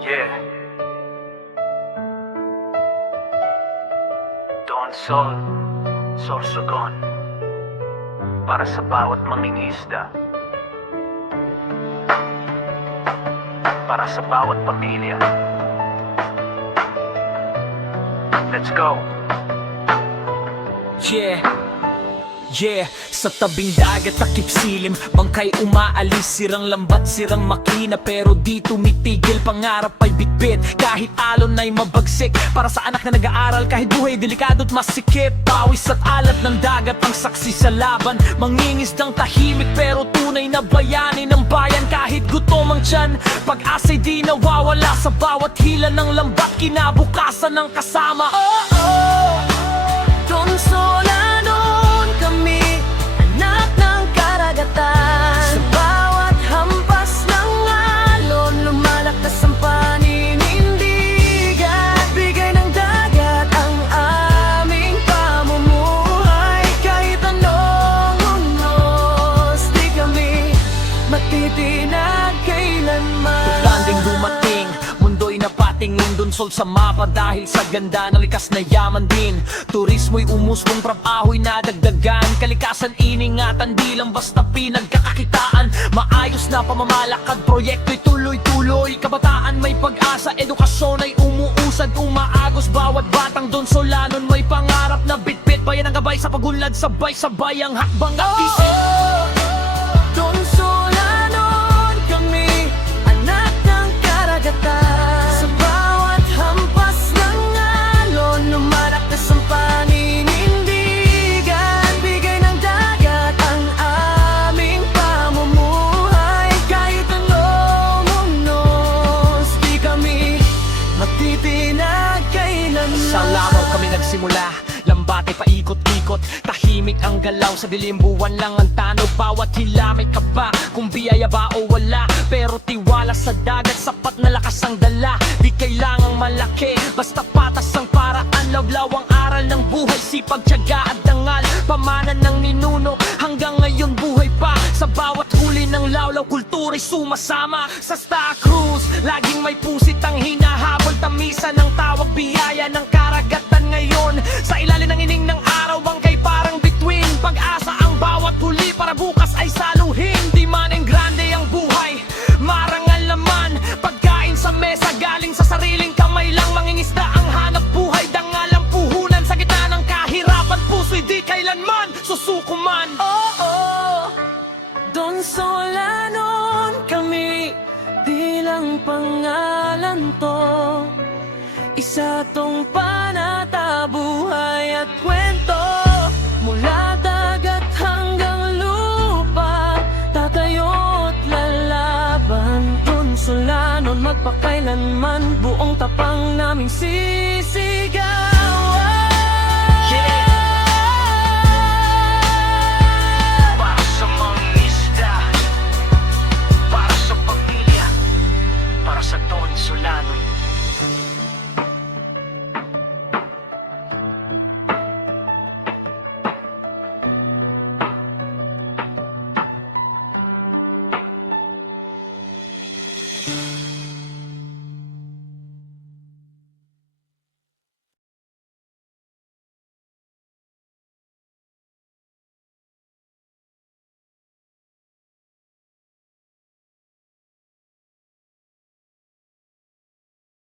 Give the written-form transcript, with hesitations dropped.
Yeah. Don Sol, Sorsogon, para sa bawat mangingisda, para sa bawat pamilya. Let's go. Yeah, sa tabing dagat takip silim, bangkay umaalis, sirang lambat, sirang makina, pero di tumitigil, pangarap ay bitbit, kahit alon ay mabagsik, para sa anak na nag-aaral, kahit buhay delikado't masikip, pawis at alat ng dagat ang saksi sa laban, mangingisdang tahimik pero tunay na bayani ng bayan, kahit gutom ang tiyan, pag-asa'y di nawawala sa bawat hila ng lambat, kinabukasan ng kasama. Don Solanon kami, anak ng karagatan. Sa bawat hampas ng alon, lumalaktas ang paninindigan. Bigay ng dagat ang aming pamumuhay. Kahit anong unos, di kami matitinag kailanman. Landing dumating, mundo'y napatingin dun sol sa mapa, dahil sa ganda ng likas na yaman din. Turismo'y umusbong, trabaho'y nadagdagan, kalikasan iningatan, di lang basta pinagkakakitaan. Maayos na pamamalakad, proyekto'y tuloy-tuloy, kabataan may pag-asa, edukasyon ay umuusad, umaagos bawat batang Don Solanon may pangarap na bitbit, bayan ang gabay sa pagunlad, sabay-sabay ang hakbang at isip. Don Solanon kami, anak ng karagatan. Sa bawat hampas ng alon, lumalaktas ang paninindigan. Bigay ng dagat ang aming pamumuhay. Kahit anong unos, di kami matitinag kailanman. Sa lamaw kami nagsimula, lambate paikot-ikot, tahimik ang galaw, sa dilim buwan lang ang tanod, bawat hila may kaba, kung biyaya ba o wala, pero tiwala sa dagat, sapat na lakas ang dala, di kailangang malaki, basta patas ang paraan, lawlaw ang aral ng buhay, sipag, tiyaga at dangal, pamana ng ninuno, hanggang ngayon buhay pa, sa bawat huli ng lawlaw, kultura'y sumasama, sa Star Cruise, laging may pusit ang hinahabol, tamisa ng tawag, biyaya ng karagatan ngayon, sa ilalim ng ining ng araw, bangkay parang bituin, pag-asa ang bawat huli, para bukas ay saluhin, di man ang grande ang buhay, marangal naman, pagkain sa mesa, galing sa sariling kamay lang, mangingisda ang hanap buhay, dangal ang puhunan, sa gitna ng kahirapan, puso'y di kailanman susukuman. Don Solanon kami, di lang pangalan to, isa tong panata, buhay at kwento. Mula dagat hanggang lupa, tatayo't lalaban. Don Solanon magpakailanman, buong tapang naming sisigaw.